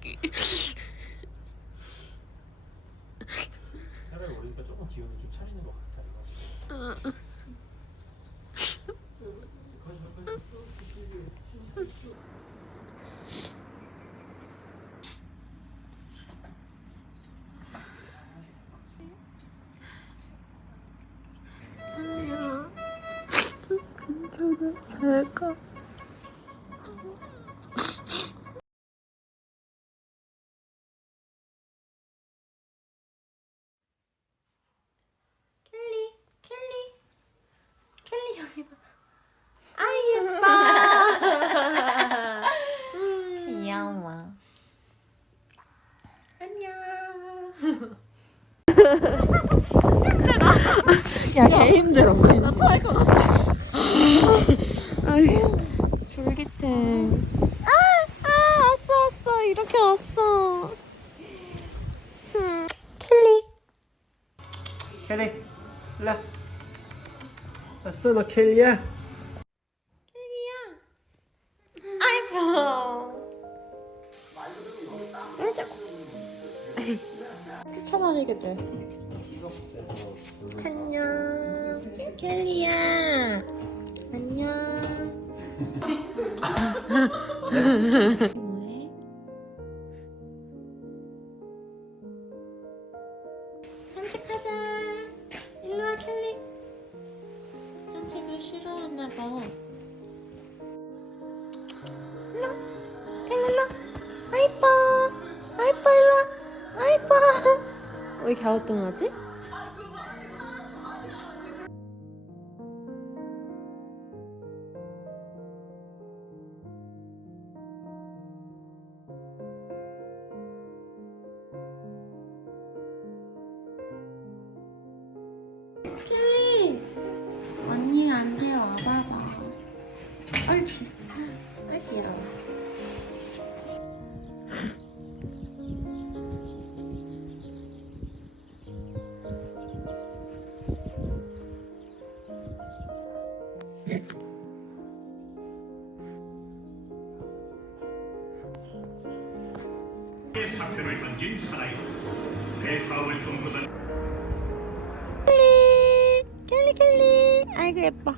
여기. 차라리 오니까 조금 기운을 좀 차리는 것 같아. 이거. 괜찮아. 잘 가. 켈리, 켈리, 켈리 여기 봐. 아 예뻐. 귀여워. 안녕. 야, 개 힘들어. 진짜. 토 할 것 같아. 아니, 졸깃해. 아, 아, 왔어, 왔어. 이렇게 왔어. 음. 켈리. 켈리, 일로 와. 왔어, 너 켈리야? 아이고. 추천하게 돼. 안녕. 켈리야. 안녕. 뭐해? 산책하자. 일로 와, 켈리. 산책을 싫어하나 봐. 일로, 켈리 일로. 아이뻐. 아이뻐, 일로. 와. 아이뻐. 왜 갸우뚱하지? 사표를 던진 사나이. 대사업을 꿈꾸던 켈리 켈리 켈리. 아이고 예뻐.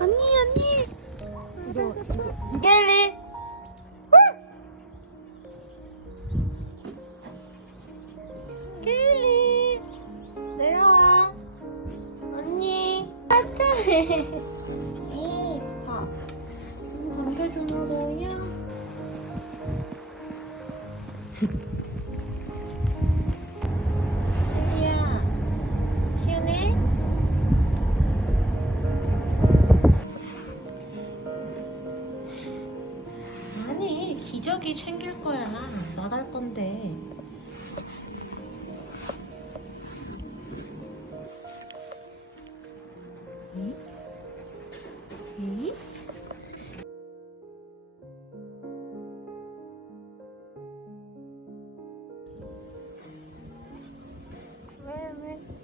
언니 언니. 켈리. 켈리. 내려와. 언니. 따뜻 기저귀 챙길 거야 나갈 건데 응? 응? 왜 왜? 왜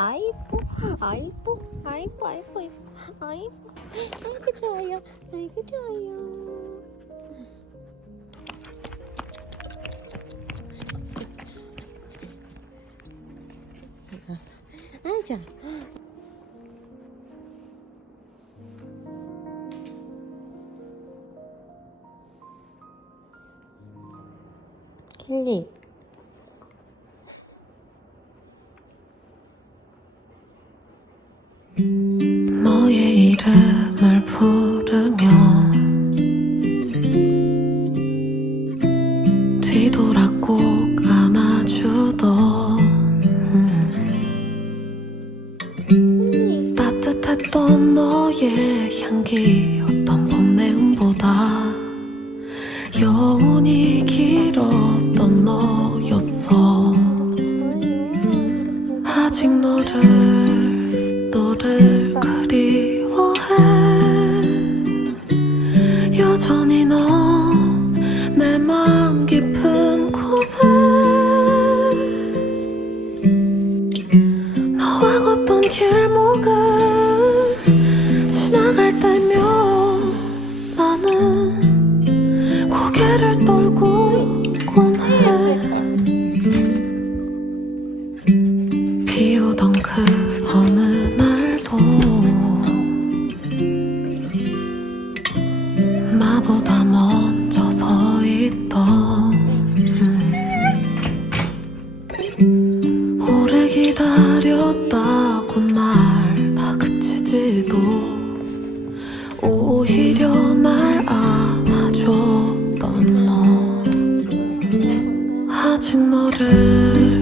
아 이뻐. 아 이뻐. 아 이뻐. 아 이뻐. 아 이뻐. 아이고 좋아요. 아이고 좋아요. 아 좋아. 켈 여운이 너였어 떨고 있곤 해 비오던 그 어느 날도 나보다 먼저 서 있던 아직 너를